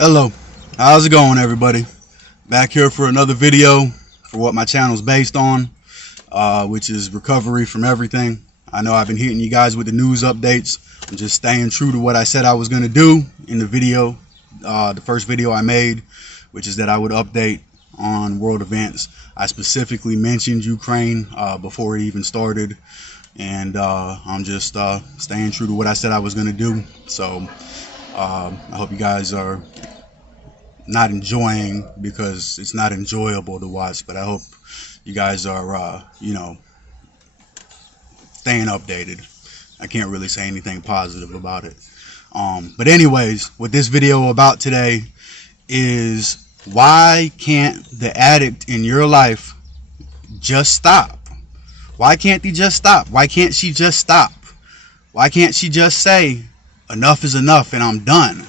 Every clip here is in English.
Hello, how's it going, everybody? Back here for another video for what my channel's based on, which is recovery from everything. I know I've been hitting you guys with the news updates. I'm just staying true to what I said I was going to do in the video, the first video I made, which is that I would update on world events. I specifically mentioned Ukraine before it even started, and I'm just staying true to what I said I was going to do. So I hope you guys are not enjoying, because it's not enjoyable to watch, but I hope you guys are staying updated. I can't really say anything positive about it. But anyways, what this video about today is, why can't the addict in your life just stop? Why can't he just stop? Why can't she just stop? Why can't she just say enough is enough and I'm done?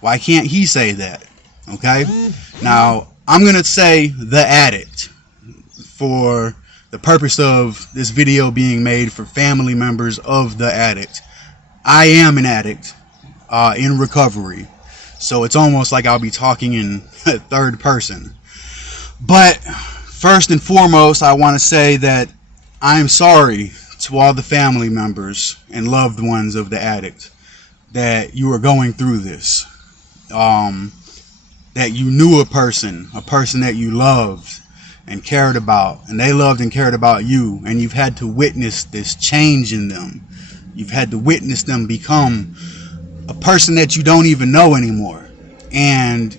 Why can't he say that? Okay, now I'm gonna say the addict for the purpose of this video being made for family members of the addict. I am an addict in recovery, so it's almost like I'll be talking in third person. But first and foremost, I want to say that I'm sorry to all the family members and loved ones of the addict that you are going through this. That you knew a person that you loved and cared about, and they loved and cared about you, and you've had to witness this change in them. You've had to witness them become a person that you don't even know anymore. And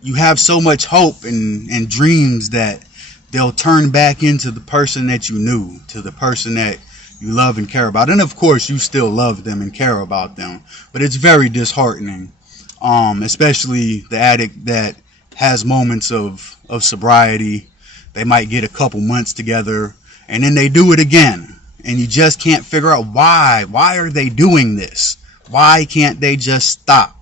you have so much hope and dreams that they'll turn back into the person that you knew, to the person that you love and care about. And of course, you still love them and care about them, but it's very disheartening. Especially the addict that has moments of sobriety. They might get a couple months together and then they do it again, and you just can't figure out why are they doing this? Why can't they just stop?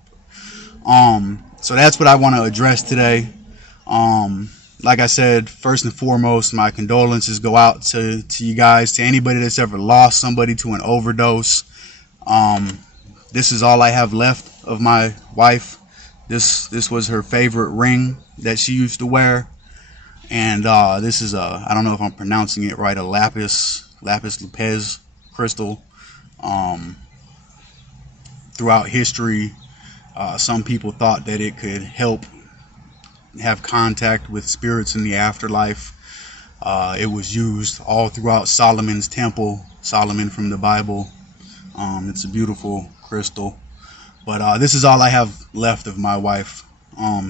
So that's what I want to address today. Like I said, first and foremost, my condolences go out to you guys, to anybody that's ever lost somebody to an overdose. This is all I have left of my wife. This was her favorite ring that she used to wear, and this is I don't know if I'm pronouncing it right, a lapis lazuli crystal. Throughout history, some people thought that it could help have contact with spirits in the afterlife. It was used all throughout Solomon's temple, Solomon from the Bible. It's a beautiful crystal. But this is all I have left of my wife.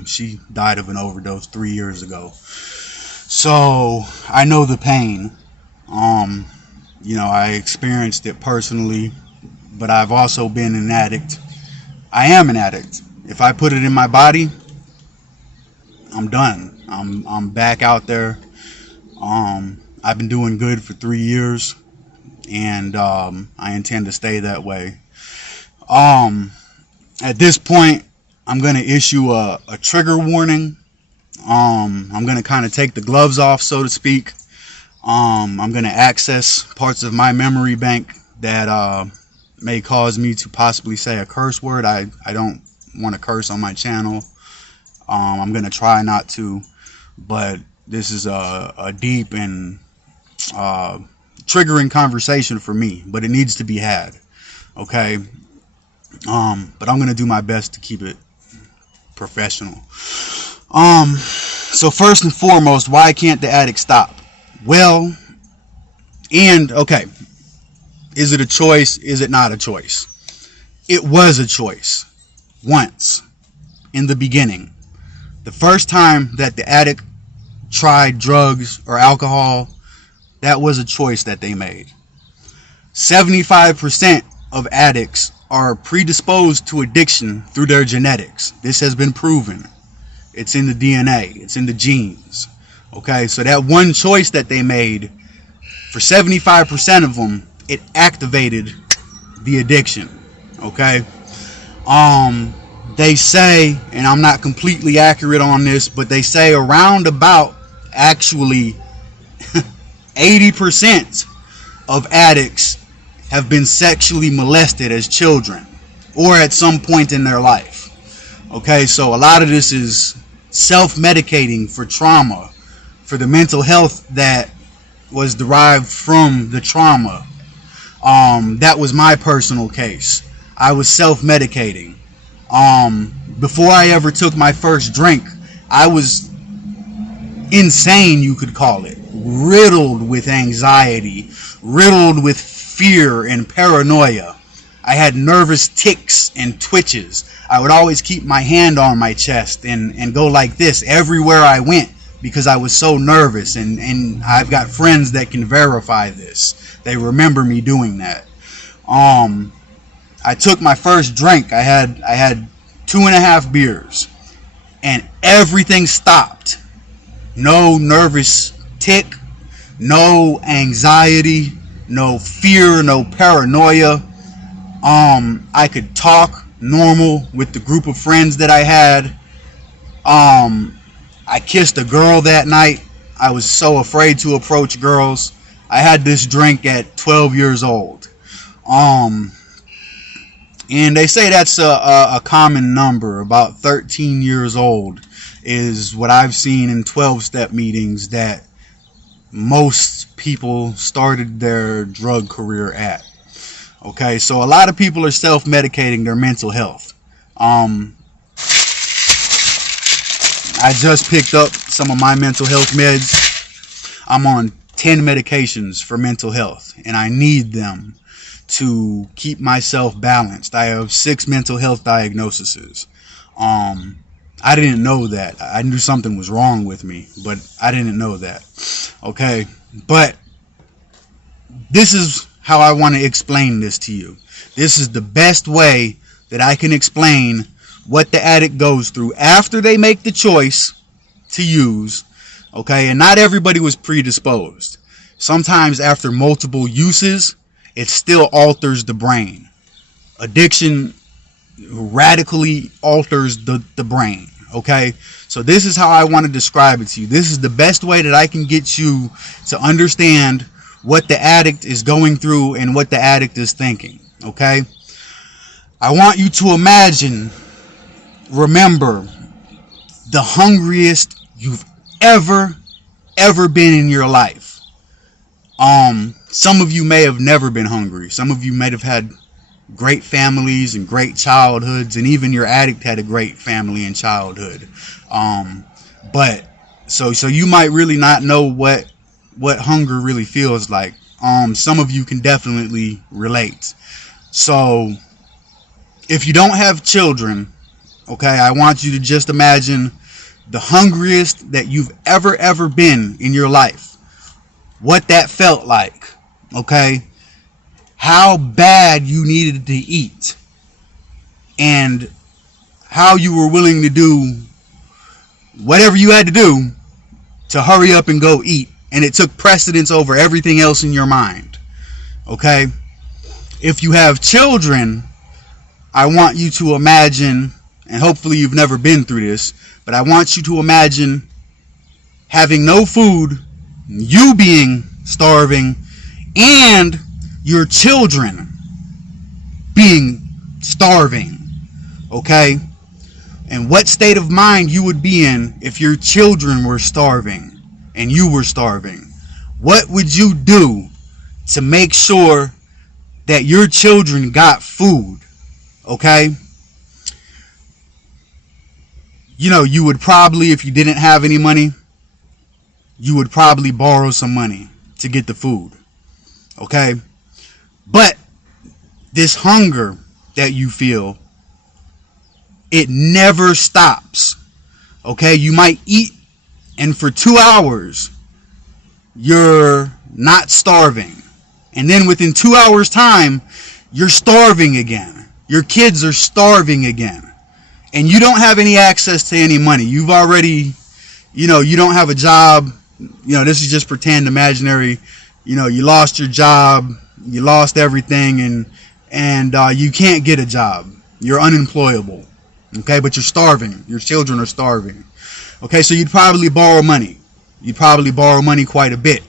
She died of an overdose 3 years ago. So I know the pain. I experienced it personally, but I've also been an addict. I am an addict. If I put it in my body, I'm done. I'm back out there. I've been doing good for 3 years, and I intend to stay that way. At this point, I'm going to issue a trigger warning. I'm going to kind of take the gloves off, so to speak. I'm going to access parts of my memory bank that may cause me to possibly say a curse word. I don't want to curse on my channel. I'm going to try not to, but this is a deep and triggering conversation for me, but it needs to be had. Okay. But I'm going to do my best to keep it professional. So first and foremost, why can't the addict stop? Well, okay, is it a choice? Is it not a choice? It was a choice once in the beginning. The first time that the addict tried drugs or alcohol, that was a choice that they made. 75% of addicts are predisposed to addiction through their genetics. This has been proven. It's in the DNA. It's in the genes. Okay, so that one choice that they made, for 75% of them, it activated the addiction. Okay, they say, and I'm not completely accurate on this, but they say around about, actually, 80% of addicts have been sexually molested as children or at some point in their life. Okay, so a lot of this is self-medicating for trauma, for the mental health that was derived from the trauma. That was my personal case. I was self-medicating. Before I ever took my first drink, I was insane, you could call it, riddled with anxiety, riddled with fear and paranoia. I had nervous tics and twitches. I would always keep my hand on my chest and go like this everywhere I went because I was so nervous, and I've got friends that can verify this. They remember me doing that. I took my first drink. I had 2.5 beers, and everything stopped. No nervous tick, no anxiety, no fear, no paranoia. I could talk normal with the group of friends that I had. I kissed a girl that night. I was so afraid to approach girls. I had this drink at 12 years old. And they say that's a common number. About 13 years old is what I've seen in 12-step meetings that most people started their drug career at. Okay, so a lot of people are self-medicating their mental health. I just picked up some of my mental health meds. I'm on 10 medications for mental health, and I need them to keep myself balanced. I have 6 mental health diagnoses. I didn't know that. I knew something was wrong with me, but I didn't know that. Okay, but this is how I want to explain this to you. This is the best way that I can explain what the addict goes through after they make the choice to use. Okay, and not everybody was predisposed. Sometimes after multiple uses, it still alters the brain. Addiction radically alters the brain. Okay, so this is how I want to describe it to you. This is the best way that I can get you to understand what the addict is going through and what the addict is thinking. Okay, I want you to remember the hungriest you've ever been in your life. Some of you may have never been hungry. Some of you might have had great families and great childhoods, and even your addict had a great family and childhood. But so you might really not know what hunger really feels like. Some of you can definitely relate. So if you don't have children, okay, I want you to just imagine the hungriest that you've ever been in your life. What that felt like, okay? How bad you needed to eat, and how you were willing to do whatever you had to do to hurry up and go eat, and it took precedence over everything else in your mind. Okay? If you have children, I want you to imagine, and hopefully you've never been through this, but I want you to imagine having no food, you being starving, and your children being starving. Okay? And what state of mind you would be in if your children were starving and you were starving. What would you do to make sure that your children got food? Okay? You know, you would probably, if you didn't have any money, you would probably borrow some money to get the food. Okay? But this hunger that you feel, it never stops. Okay? You might eat, and for 2 hours, you're not starving. And then within 2 hours' time, you're starving again. Your kids are starving again. And you don't have any access to any money. You've already, you don't have a job. This is just pretend, imaginary. You lost your job. You lost everything, and you can't get a job. You're unemployable. Okay, but you're starving. Your children are starving. Okay, so you'd probably borrow money. You'd probably borrow money quite a bit.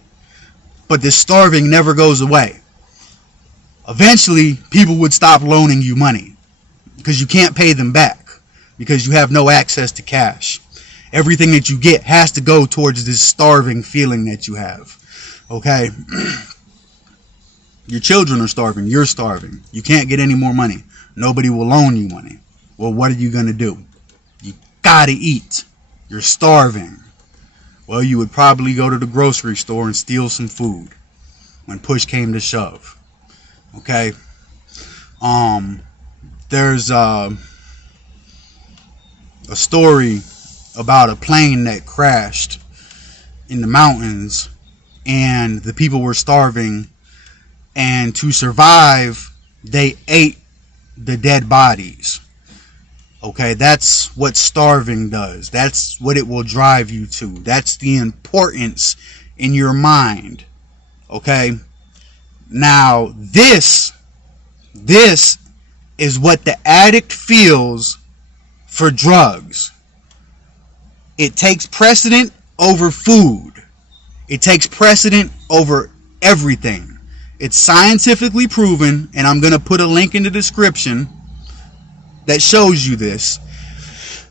But this starving never goes away. Eventually, people would stop loaning you money because you can't pay them back. because you have no access to cash. Everything that you get has to go towards this starving feeling that you have. Okay? Your children are starving. You're starving. You can't get any more money. Nobody will loan you money. Well, what are you going to do? You gotta eat. You're starving. Well, you would probably go to the grocery store and steal some food when push came to shove. Okay? There's a story about a plane that crashed in the mountains, and the people were starving, and to survive, they ate the dead bodies. Okay, that's what starving does. That's what it will drive you to. That's the importance in your mind. Okay? Now, this is what the addict feels for drugs. It takes precedent over food. It takes precedent over everything. It's scientifically proven, and I'm going to put a link in the description that shows you this.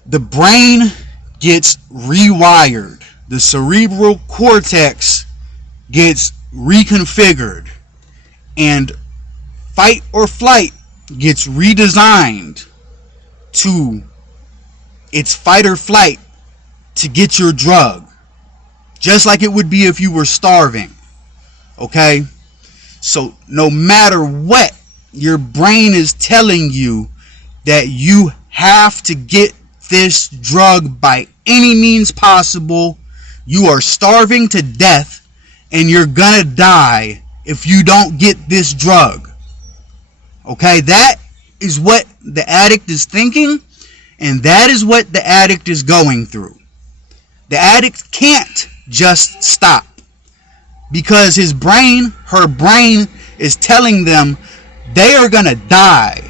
The brain gets rewired. The cerebral cortex gets reconfigured. And fight or flight gets redesigned to its fight or flight to get your drug. Just like it would be if you were starving. Okay? So no matter what, your brain is telling you that you have to get this drug by any means possible. You are starving to death and you're gonna die if you don't get this drug. Okay, that is what the addict is thinking, and that is what the addict is going through. The addict can't just stop because his brain, her brain is telling them they are gonna die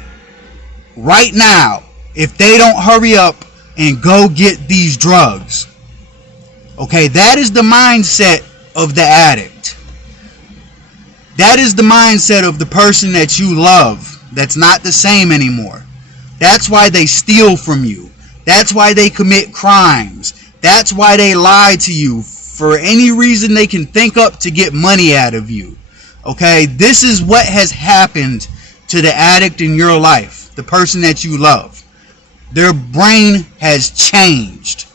right now if they don't hurry up and go get these drugs. Okay, that is the mindset of the addict. That is the mindset of the person that you love that's not the same anymore. That's why they steal from you. That's why they commit crimes. That's why they lie to you for any reason they can think up to get money out of you. Okay, this is what has happened to the addict in your life, the person that you love. Their brain has changed,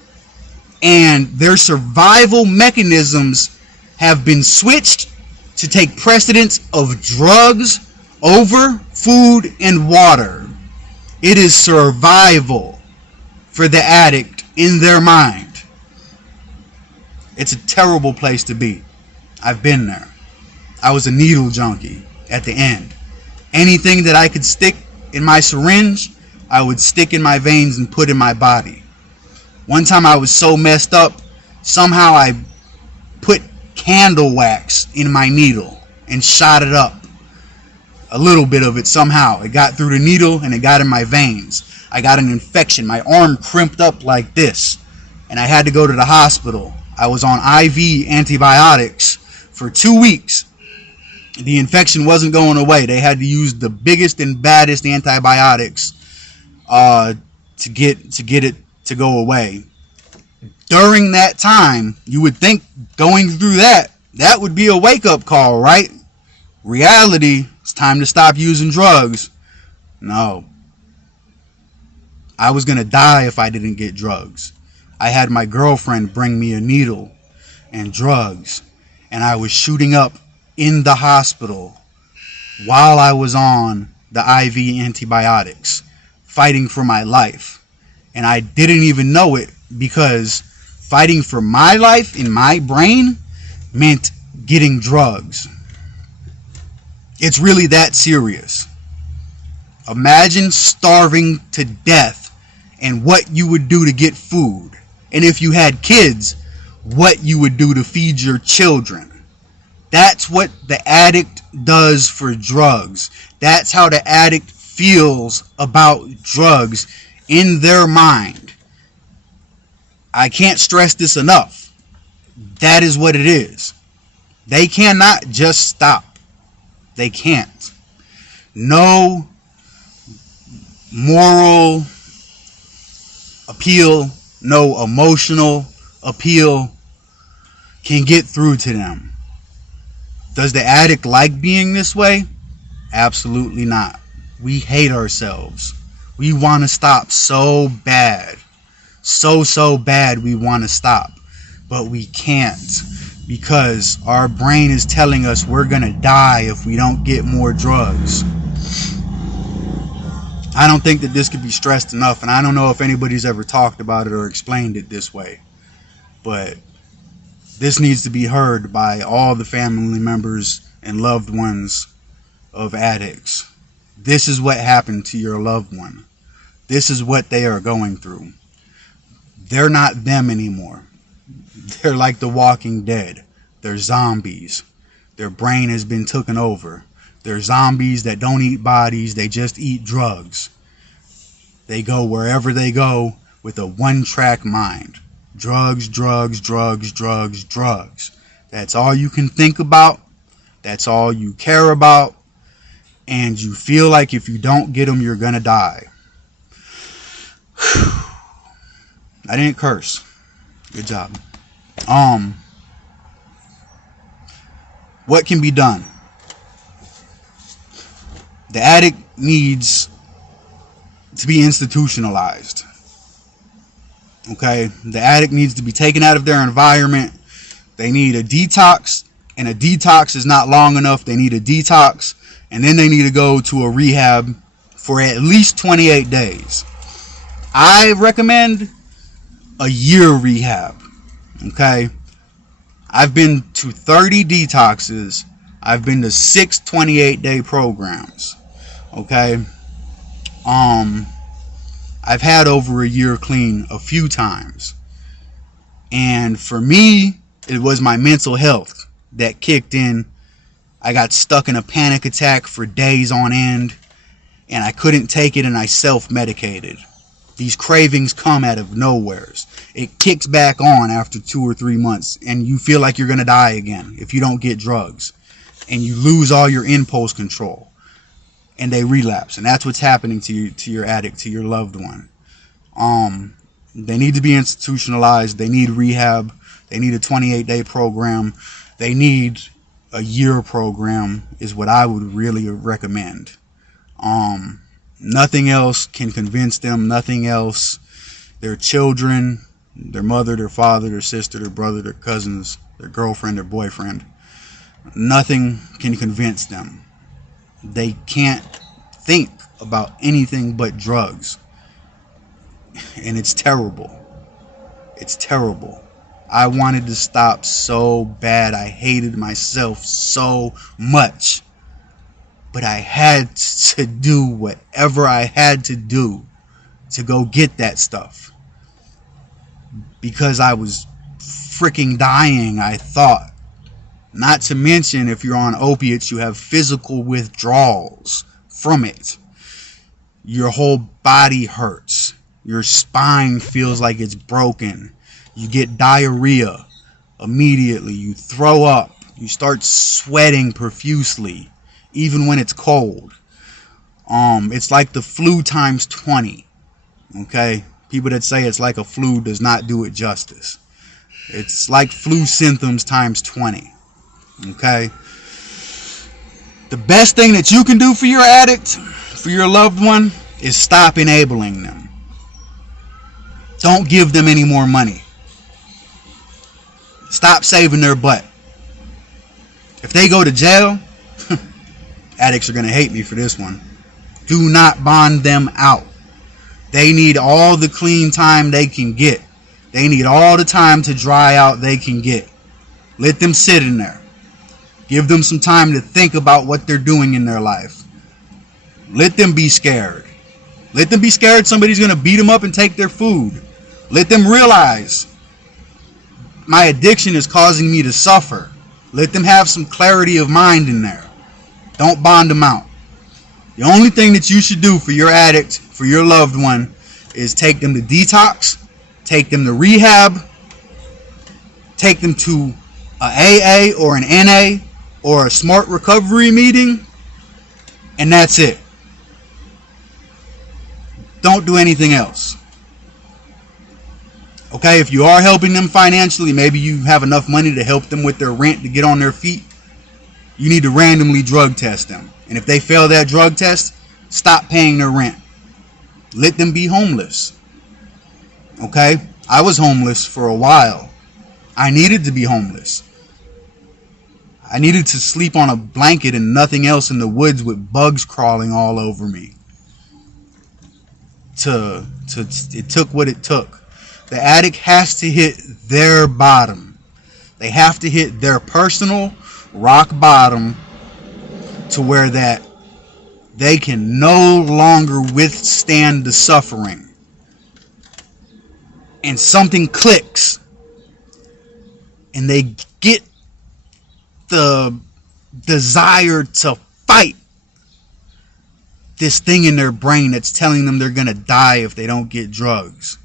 and their survival mechanisms have been switched to take precedence of drugs over food and water. It is survival for the addict in their mind. It's a terrible place to be. I've been there. I was a needle junkie at the end. Anything that I could stick in my syringe, I would stick in my veins and put in my body. One time I was so messed up, somehow I put candle wax in my needle and shot it up. A little bit of it somehow. It got through the needle and it got in my veins. I got an infection. My arm crimped up like this, and I had to go to the hospital. I was on IV antibiotics for 2 weeks. The infection wasn't going away. They had to use the biggest and baddest antibiotics to get it to go away. During that time, you would think going through that would be a wake-up call, right? Reality, it's time to stop using drugs. No. I was going to die if I didn't get drugs. I had my girlfriend bring me a needle and drugs, and I was shooting up in the hospital while I was on the IV antibiotics, fighting for my life. And I didn't even know it, because fighting for my life in my brain meant getting drugs. It's really that serious. Imagine starving to death and what you would do to get food. And if you had kids, what you would do to feed your children. That's what the addict does for drugs. That's how the addict feels about drugs in their mind. I can't stress this enough. That is what it is. They cannot just stop. They can't. No moral appeal, no emotional appeal can get through to them. Does the addict like being this way? Absolutely not. We hate ourselves. We want to stop so bad. So bad we want to stop. But we can't, because our brain is telling us we're going to die if we don't get more drugs. I don't think that this could be stressed enough, and I don't know if anybody's ever talked about it or explained it this way. But this needs to be heard by all the family members and loved ones of addicts. This is what happened to your loved one. This is what they are going through. They're not them anymore. They're like the Walking Dead. They're zombies. Their brain has been taken over. They're zombies that don't eat bodies. They just eat drugs. They go wherever they go with a one-track mind. Drugs, drugs, drugs, drugs, drugs. That's all you can think about. That's all you care about. And you feel like if you don't get them, you're going to die. I didn't curse. Good job. What can be done? The addict needs to be institutionalized. Okay? The addict needs to be taken out of their environment. They need a detox, and a detox is not long enough. They need a detox, and then they need to go to a rehab for at least 28 days. I recommend a year rehab. Okay? I've been to 30 detoxes. I've been to 6 28-day programs. Okay? I've had over a year clean a few times. And for me, it was my mental health that kicked in. I got stuck in a panic attack for days on end, and I couldn't take it, and I self-medicated. These cravings come out of nowhere. It kicks back on after 2 or 3 months, and you feel like you're going to die again if you don't get drugs. And you lose all your impulse control. And they relapse. And that's what's happening to your addict, to your loved one. They need to be institutionalized. They need rehab. They need a 28-day program. They need a year program is what I would really recommend. Nothing else can convince them. Nothing else. Their children, their mother, their father, their sister, their brother, their cousins, their girlfriend, their boyfriend. Nothing can convince them. They can't think about anything but drugs. And it's terrible. It's terrible. I wanted to stop so bad. I hated myself so much. But I had to do whatever I had to do to go get that stuff. Because I was freaking dying, I thought. Not to mention, if you're on opiates, you have physical withdrawals from it. Your whole body hurts. Your spine feels like it's broken. You get diarrhea immediately. You throw up. You start sweating profusely, even when it's cold. It's like the flu times 20. Okay? People that say it's like a flu does not do it justice. It's like flu symptoms times 20. Okay? The best thing that you can do for your addict, for your loved one, is stop enabling them. Don't give them any more money. Stop saving their butt. If they go to jail, addicts are going to hate me for this one. Do not bond them out. They need all the clean time they can get. They need all the time to dry out they can get. Let them sit in there. Give them some time to think about what they're doing in their life. Let them be scared. Let them be scared somebody's going to beat them up and take their food. Let them realize my addiction is causing me to suffer. Let them have some clarity of mind in there. Don't bond them out. The only thing that you should do for your addict, for your loved one, is take them to detox, take them to rehab, take them to a AA or an NA or a smart recovery meeting, and that's it. Don't do anything else. Okay, if you are helping them financially, maybe you have enough money to help them with their rent to get on their feet, you need to randomly drug test them. And if they fail that drug test, stop paying their rent. Let them be homeless. Okay? I was homeless for a while. I needed to be homeless. I needed to sleep on a blanket and nothing else in the woods with bugs crawling all over me. It took what it took. The addict has to hit their bottom. They have to hit their personal rock bottom to where that they can no longer withstand the suffering. And something clicks. And they get the desire to fight this thing in their brain that's telling them they're going to die if they don't get drugs.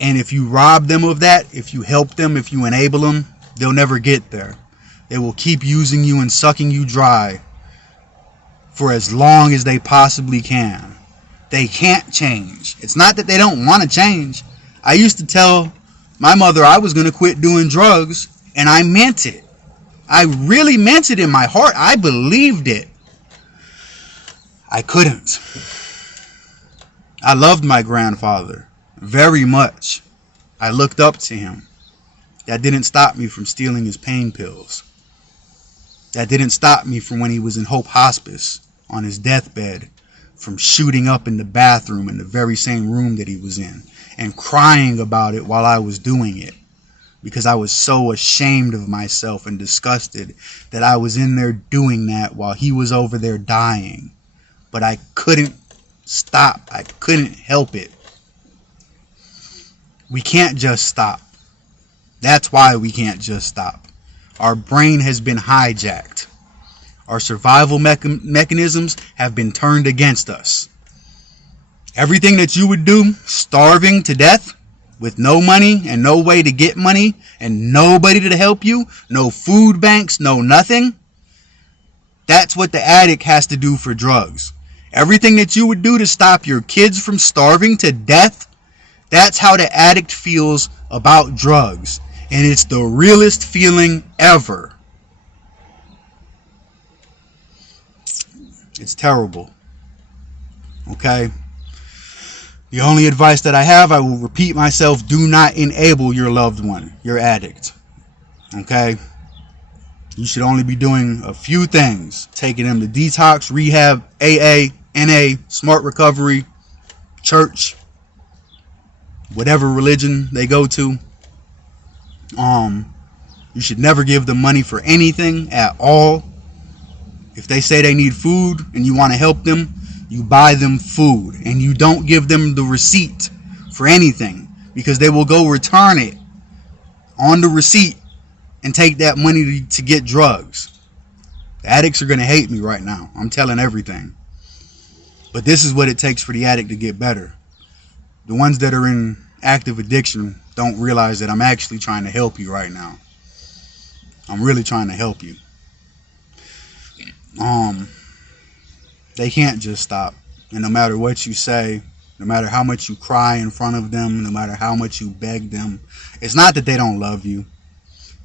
And if you rob them of that, if you help them, if you enable them, they'll never get there. They will keep using you and sucking you dry for as long as they possibly can. They can't change. It's not that they don't want to change. I used to tell my mother I was going to quit doing drugs, and I meant it. I really meant it in my heart. I believed it. I couldn't. I loved my grandfather very much. I looked up to him. That didn't stop me from stealing his pain pills. That didn't stop me from when he was in Hope Hospice on his deathbed from shooting up in the bathroom in the very same room that he was in and crying about it while I was doing it, because I was so ashamed of myself and disgusted that I was in there doing that while he was over there dying. But I couldn't stop. I couldn't help it. We can't just stop. That's why we can't just stop. Our brain has been hijacked. Our survival mechanisms have been turned against us. Everything that you would do, starving to death, with no money and no way to get money and nobody to help you, no food banks, no nothing, that's what the addict has to do for drugs. Everything that you would do to stop your kids from starving to death, that's how the addict feels about drugs. And it's the realest feeling ever. It's terrible. Okay? The only advice that I have, I will repeat myself, do not enable your loved one, your addict. Okay? You should only be doing a few things. Taking them to detox, rehab, AA, NA, smart recovery, church, whatever religion they go to. You should never give them money for anything at all. If they say they need food and you want to help them, you buy them food and you don't give them the receipt for anything, because they will go return it on the receipt and take that money to get drugs. The addicts are going to hate me right now. I'm telling everything. But this is what it takes for the addict to get better. The ones that are in active addiction don't realize that I'm actually trying to help you right now. I'm really trying to help you. They can't just stop. And no matter what you say, no matter how much you cry in front of them, no matter how much you beg them, it's not that they don't love you.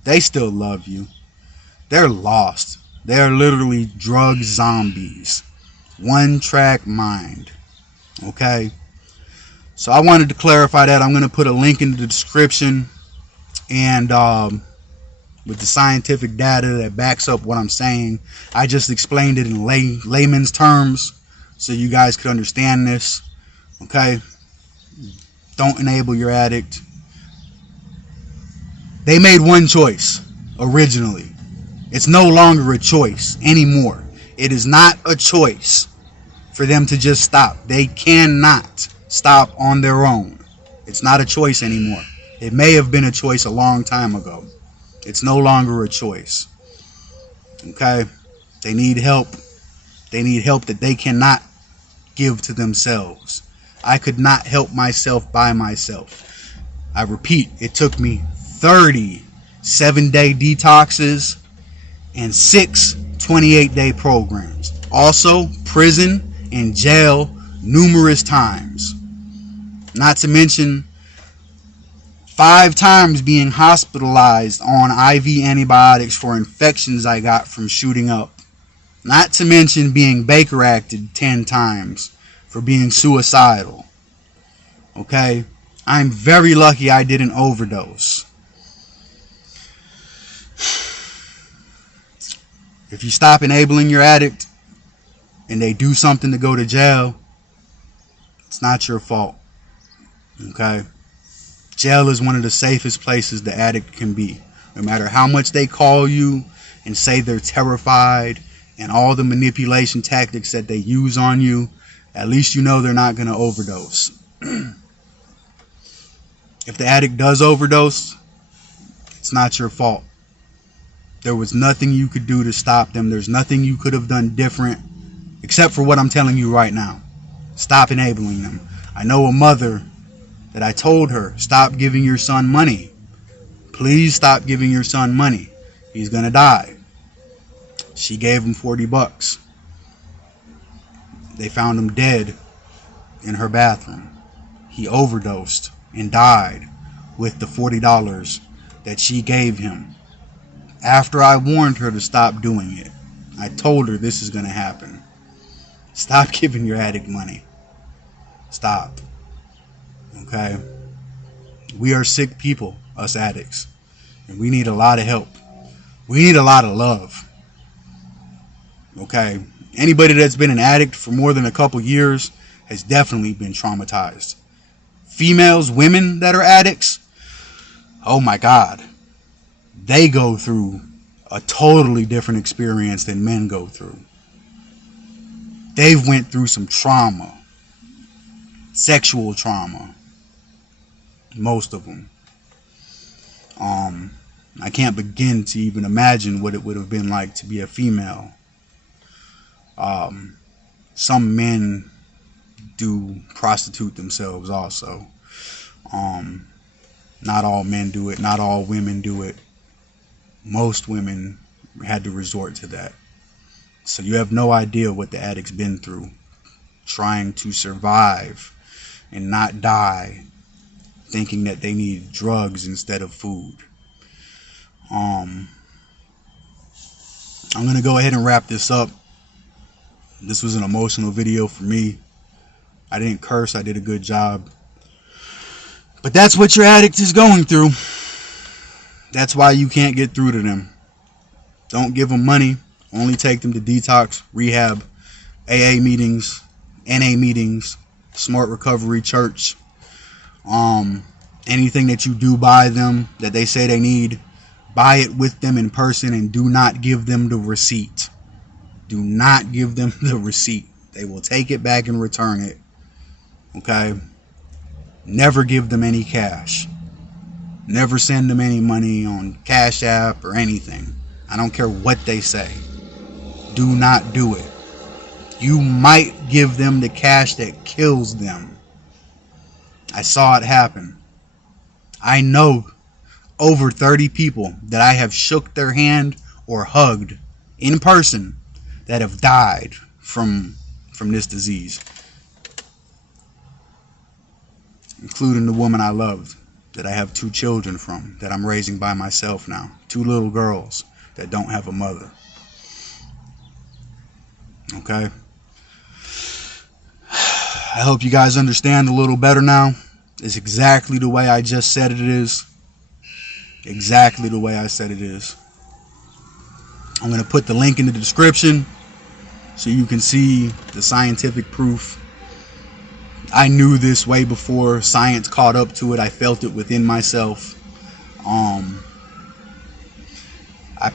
They still love you. They're lost. They're literally drug zombies. One track mind. Okay? So I wanted to clarify that. I'm going to put a link in the description, and with the scientific data that backs up what I'm saying. I just explained it in layman's terms so you guys could understand this. Okay? Don't enable your addict. They made one choice originally. It's no longer a choice anymore. It is not a choice for them to just stop. They cannot stop on their own. It's not a choice anymore. It may have been a choice a long time ago. It's no longer a choice. Okay? They need help. They need help that they cannot give to themselves. I could not help myself by myself. I repeat, it took me 30 7-day detoxes and 6 28-day programs. Also, prison and jail numerous times. Not to mention 5 times being hospitalized on IV antibiotics for infections I got from shooting up. Not to mention being Baker acted 10 times for being suicidal. Okay? I'm very lucky I didn't overdose. If you stop enabling your addict and they do something to go to jail, it's not your fault. Okay? Jail is one of the safest places the addict can be. No matter how much they call you and say they're terrified and all the manipulation tactics that they use on you, at least you know they're not going to overdose. If the addict does overdose, it's not your fault. There was nothing you could do to stop them. There's nothing you could have done different except for what I'm telling you right now. Stop enabling them. I know a mother that I told her, stop giving your son money. Please stop giving your son money. He's going to die. She gave him $40. They found him dead in her bathroom. He overdosed and died with the $40 that she gave him. After I warned her to stop doing it, I told her this is going to happen. Stop giving your addict money. Stop. Okay? We are sick people, us addicts. And we need a lot of help. We need a lot of love. Okay? Anybody that's been an addict for more than a couple years has definitely been traumatized. Females, women that are addicts, oh my God. They go through a totally different experience than men go through. They've went through some trauma. Sexual trauma. Most of them. I can't begin to even imagine what it would have been like to be a female. Some men do prostitute themselves also. Not all men do it. Not all women do it. Most women had to resort to that. So you have no idea what the addict's been through, trying to survive and not die, thinking that they need drugs instead of food. I'm going to go ahead and wrap this up. This was an emotional video for me. I didn't curse. I did a good job. But that's what your addict is going through. That's why you can't get through to them. Don't give them money. Only take them to detox, rehab, AA meetings, NA meetings, Smart Recovery Church. Anything that you do buy them that they say they need, buy it with them in person and do not give them the receipt. Do not give them the receipt. They will take it back and return it. Okay? Never give them any cash. Never send them any money on Cash App or anything. I don't care what they say. Do not do it. You might give them the cash that kills them. I saw it happen. I know over 30 people that I have shook their hand or hugged in person that have died from this disease. Including the woman I loved, that I have 2 children from, that I'm raising by myself now. 2 little girls that don't have a mother. Okay? I hope you guys understand a little better now. It's exactly the way I just said it is. Exactly the way I said it is. I'm going to put the link in the description so you can see the scientific proof. I knew this way before science caught up to it. I felt it within myself. I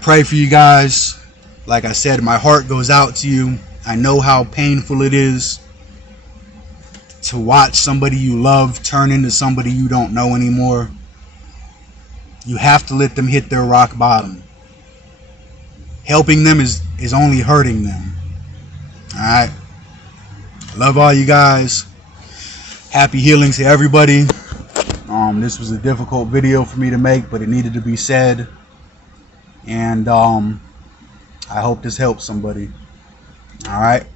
pray for you guys. Like I said, my heart goes out to you. I know how painful it is to watch somebody you love turn into somebody you don't know anymore. You have to let them hit their rock bottom. Helping them is only hurting them. Alright? Love all you guys. Happy healing to everybody. This was a difficult video for me to make, but it needed to be said. And I hope this helps somebody. Alright?